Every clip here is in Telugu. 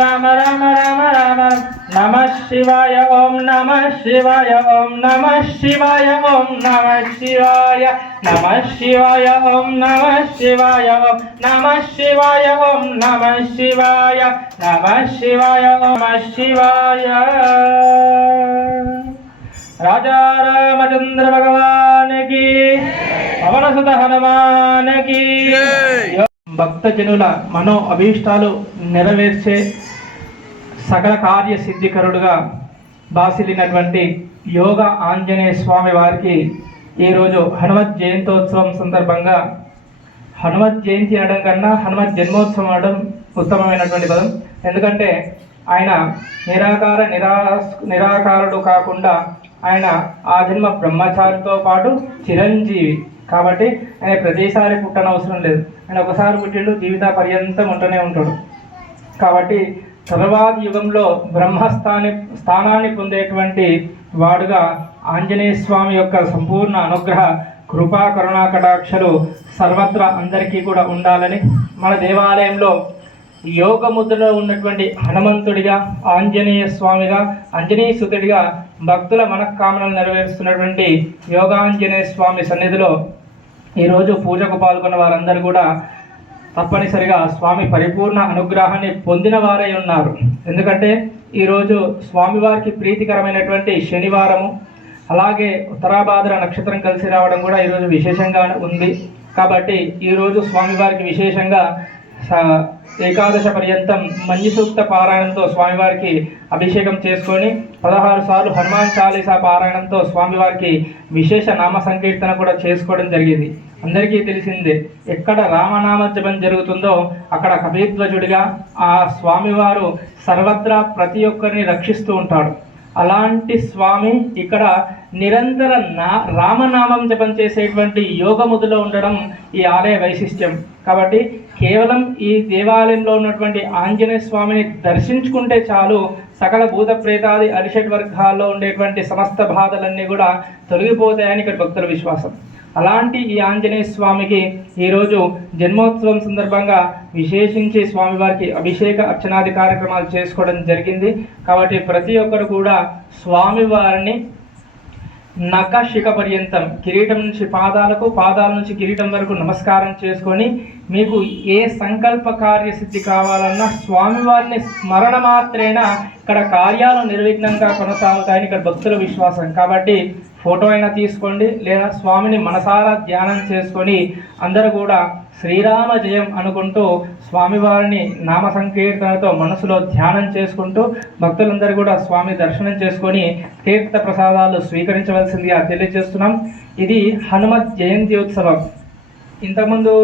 రామ రామ రామ రామ నమః శివాయ ఓం నమః శివాయ ఓం నమః శివాయ ఓం నమః శివాయ నమః శివాయ ఓం నమః శివాయ ఓం నమః శివాయ ఓం నమః శివాయ నమః శివాయ ఓం నమః శివాయ. రాజా రామచంద్ర భగవానికి పవనసుత హనుమానికి. భక్తజనుల మనో అభీష్టాలు నెరవేర్చే సకల కార్య సిద్ధికరుడుగా బాసిలినటువంటి యోగ ఆంజనేయ స్వామి వారికి ఈరోజు హనుమత్ జయంతోత్సవం సందర్భంగా, హనుమత్ జయంతి అనడం కన్నా హనుమత్ జన్మోత్సవం అనడం ఉత్తమమైనటువంటి పదం. ఎందుకంటే ఆయన నిరాకారుడు కాకుండా ఆయన ఆ జన్మ బ్రహ్మచారితో పాటు చిరంజీవి కాబట్టి ఆయన ప్రతిసారి పుట్టనవసరం లేదు. ఆయన ఒకసారి పుట్టిండు, జీవిత పర్యంతం ఉంటూనే ఉంటాడు. కాబట్టి తర్వాతి యుగంలో స్థానాన్ని పొందేటువంటి వాడుగా ఆంజనేయ స్వామి యొక్క సంపూర్ణ అనుగ్రహ కృపా కరుణా కటాక్షలు సర్వత్రా అందరికీ కూడా ఉండాలని మన దేవాలయంలో యోగ ముద్రలో ఉన్నటువంటి హనుమంతుడిగా, ఆంజనేయ స్వామిగా, ఆంజనేయ సుతుడిగా భక్తుల మనఃకామనలు నెరవేరుస్తున్నటువంటి యోగాంజనేయ స్వామి సన్నిధిలో ఈరోజు పూజకు పాల్గొన్న వారందరూ కూడా తప్పనిసరిగా స్వామి పరిపూర్ణ అనుగ్రహాన్ని పొందిన వారై ఉన్నారు. ఎందుకంటే ఈరోజు స్వామివారికి ప్రీతికరమైనటువంటి శనివారము, అలాగే ఉత్తరాభాద్ర నక్షత్రం కలిసి రావడం కూడా ఈరోజు విశేషంగా ఉంది. కాబట్టి ఈరోజు స్వామివారికి విశేషంగా ఏకాదశ పర్యంతం మంజు సూక్త పారాయణంతో స్వామివారికి అభిషేకం చేసుకొని 16 సార్లు హనుమాన్ చాలీసా పారాయణంతో స్వామివారికి విశేష నామ సంకీర్తన కూడా చేసుకోవడం జరిగింది. అందరికీ తెలిసిందే, ఎక్కడ రామనామ జపం జరుగుతుందో అక్కడ కపిధ్వజుడిగా ఆ స్వామివారు సర్వత్రా ప్రతి ఒక్కరిని రక్షిస్తూ ఉంటాడు. అలాంటి స్వామి ఇక్కడ నిరంతర రామనామం జపం చేసేటువంటి యోగముదిలో ఉండడం ఈ ఆలయ వైశిష్ట్యం. కాబట్టి కేవలం ఈ దేవాలయంలో ఉన్నటువంటి ఆంజనేయ స్వామిని దర్శించుకుంటే చాలు సకల భూత ప్రేతాది అరిషడ్ వర్గాల్లో ఉండేటువంటి సమస్త బాధలన్నీ కూడా తొలగిపోతాయని ఇక్కడ భక్తుల విశ్వాసం. అలాంటి ఈ ఆంజనేయ స్వామికి ఈరోజు జన్మోత్సవం సందర్భంగా విశేషించి స్వామివారికి అభిషేక అర్చనాది కార్యక్రమాలు చేసుకోవడం జరిగింది. కాబట్టి ప్రతి ఒక్కరు కూడా స్వామివారిని నఖశిఖ పర్యంతం కిరీటం నుంచి పాదాలకు, పాదాల నుంచి కిరీటం వరకు నమస్కారం చేసుకొని మీకు ఏ సంకల్ప కార్యసిద్ధి కావాలన్నా స్వామివారిని స్మరణ మాత్రేనా ఇక్కడ కార్యాలు నిర్విఘ్నంగా కొనసాగుతాయని ఇక్కడ భక్తుల విశ్వాసం. కాబట్టి ఫోటో అయినా తీసుకోండి, లేదా స్వామిని మనసారా ధ్యానం చేసుకొని అందరూ కూడా శ్రీరామ జయం అనుకుంటూ స్వామివారిని నామ సంకీర్తనతో మనసులో ధ్యానం చేసుకుంటూ భక్తులందరూ కూడా స్వామి దర్శనం చేసుకొని తీర్థ ప్రసాదాలు స్వీకరించవలసిందిగా తెలియజేస్తున్నాం. ఇది హనుమత్ జయంతి ఉత్సవం. ఇంతకుముందు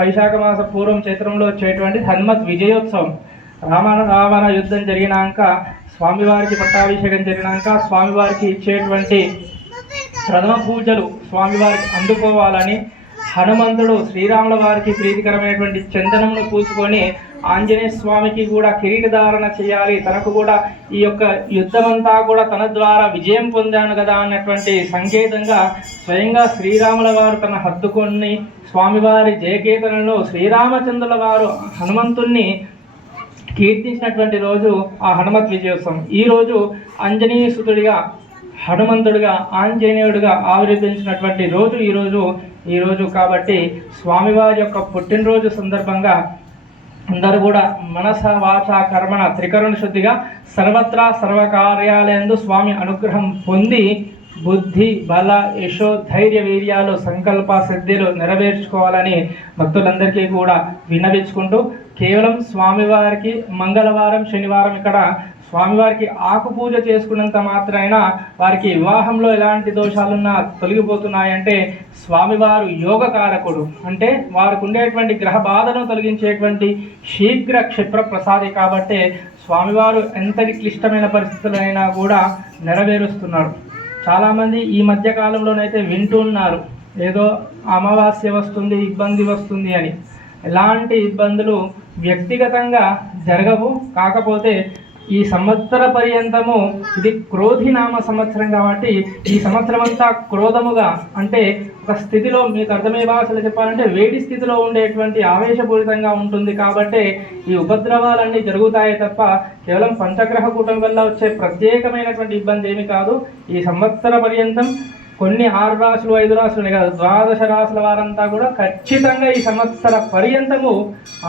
వైశాఖ మాస పూర్వం చైత్రంలో వచ్చేటువంటి హనుమత్ విజయోత్సవం. రావణ యుద్ధం జరిగినాక స్వామివారికి పట్టాభిషేకం జరిగినాక స్వామివారికి ఇచ్చేటువంటి ప్రథమ పూజలు స్వామివారికి అందుకోవాలని హనుమంతుడు శ్రీరాముల వారికి ప్రీతికరమైనటువంటి చందనంను పూసుకొని ఆంజనేయ స్వామికి కూడా కిరీటధారణ చేయాలి, తనకు కూడా ఈ యొక్క యుద్ధమంతా కూడా తన ద్వారా విజయం పొందాను కదా అన్నటువంటి సంకేతంగా స్వయంగా శ్రీరాముల వారు తన హత్తుకొని స్వామివారి జయకేతనంలో శ్రీరామచంద్రుల వారు హనుమంతుణ్ణి కీర్తించినటువంటి రోజు ఆ హనుమత్ విజయోత్సవం. ఈరోజు ఆంజనేయ సుతుడిగా, హనుమంతుడిగా, ఆంజనేయుడిగా ఆవిర్భవించినటువంటి రోజు ఈరోజు కాబట్టి స్వామివారి యొక్క పుట్టినరోజు సందర్భంగా అందరూ కూడా మనస వాచ కర్మణ త్రికరణ శుద్ధిగా సర్వత్రా సర్వకార్యాలయందు స్వామి అనుగ్రహం పొంది బుద్ధి, బల, యశో, ధైర్య, వీర్యాలు, సంకల్ప సిద్ధిలు నెరవేర్చుకోవాలని భక్తులందరికీ కూడా విన్నవించుకుంటూ కేవలం స్వామివారికి మంగళవారం, శనివారం ఇక్కడ స్వామివారికి ఆకు పూజ చేసుకున్నంత మాత్రమైనా వారికి వివాహంలో ఎలాంటి దోషాలున్నా తొలగిపోతున్నాయంటే స్వామివారు యోగకారకుడు. అంటే వారికి ఉండేటువంటి గ్రహ బాధను తొలగించేటువంటి శీఘ్ర క్షిప్ర ప్రసాది కాబట్టి స్వామివారు ఎంతటి క్లిష్టమైన పరిస్థితులైనా కూడా నెరవేరుస్తున్నాడు. చాలామంది ఈ మధ్య కాలంలోనైతే వింటున్నారు, ఏదో అమావాస్య వస్తుంది, ఇబ్బంది వస్తుంది అని. ఎలాంటి ఇబ్బందులు వ్యక్తిగతంగా జరగవు, కాకపోతే ఈ సంవత్సర పర్యంతము ఇది క్రోధి నామ సంవత్సరం కాబట్టి ఈ సంవత్సరం అంతా క్రోధముగా అంటే ఒక స్థితిలో మీకు అర్థమయ్యే భాషలో చెప్పాలంటే వేడి స్థితిలో ఉండేటువంటి ఆవేశపూరితంగా ఉంటుంది కాబట్టి ఈ ఉపద్రవాలన్నీ జరుగుతాయి తప్ప కేవలం పంచగ్రహ కూటమి వల్ల వచ్చే ప్రత్యేకమైనటువంటి ఇబ్బంది ఏమి కాదు. ఈ సంవత్సర పర్యంతం కొన్ని 6 రాశులు 5 రాశులు కాదు 12 రాశుల వారంతా కూడా ఖచ్చితంగా ఈ సంవత్సర పర్యంతము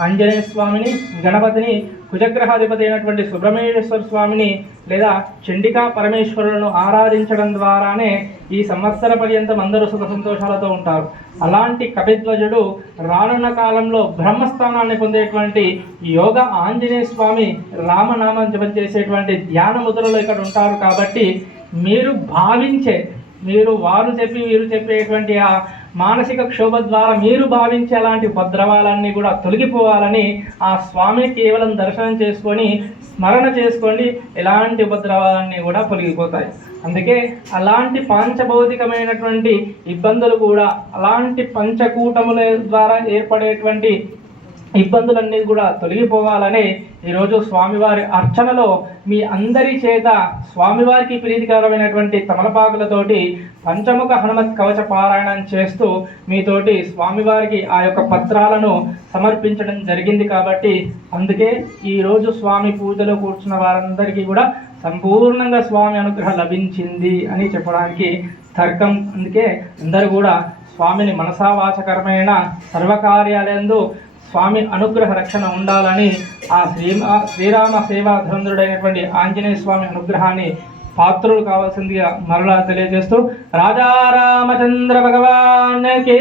ఆంజనేయ స్వామిని, గణపతిని, కుజగ్రహాధిపతి అయినటువంటి సుబ్రహ్మణ్యేశ్వర స్వామిని లేదా చండికా పరమేశ్వరులను ఆరాధించడం ద్వారానే ఈ సంవత్సర పర్యంతం అందరూ సుఖ సంతోషాలతో ఉంటారు. అలాంటి కపిధ్వజుడు రానున్న కాలంలో బ్రహ్మస్థానాన్ని పొందేటువంటి యోగ ఆంజనేయ స్వామి రామనామం జపం చేసేటువంటి ధ్యాన ముద్రలో ఇక్కడ ఉంటారు. కాబట్టి మీరు భావించే వారు చెప్పి వీరు చెప్పేటువంటి ఆ మానసిక క్షోభ ద్వారా మీరు భావించే అలాంటి ఉపద్రవాలన్నీ కూడా తొలగిపోవాలని ఆ స్వామిని కేవలం దర్శనం చేసుకొని స్మరణ చేసుకోండి. ఎలాంటి ఉపద్రవాలన్నీ కూడా తొలగిపోతాయి. అందుకే అలాంటి పాంచభౌతికమైనటువంటి ఇబ్బందులు కూడా అలాంటి పంచకూటముల ద్వారా ఏర్పడేటువంటి ఇబ్బందులన్నీ కూడా తొలగిపోవాలని ఈరోజు స్వామివారి అర్చనలో మీ అందరి చేత స్వామివారికి ప్రీతికరమైనటువంటి తమలపాకులతోటి పంచముఖ హనుమత్ కవచ పారాయణం చేస్తూ మీతోటి స్వామివారికి ఆ యొక్క పత్రాలను సమర్పించడం జరిగింది. కాబట్టి అందుకే ఈరోజు స్వామి పూజలో కూర్చున్న వారందరికీ కూడా సంపూర్ణంగా స్వామి అనుగ్రహం లభించింది అని చెప్పడానికి తర్కం. అందుకే అందరూ కూడా స్వామిని మనసావాచకరమైన సర్వకార్యాలందు స్వామి అనుగ్రహ రక్షణ ఉండాలని ఆ శ్రీరామ సేవా ధురంధరుడైనటువంటి ఆంజనేయ స్వామి అనుగ్రహాన్ని పాత్రులు కావాల్సిందిగా మరలా తెలియజేస్తూ రాజా రామచంద్ర భగవాన్కి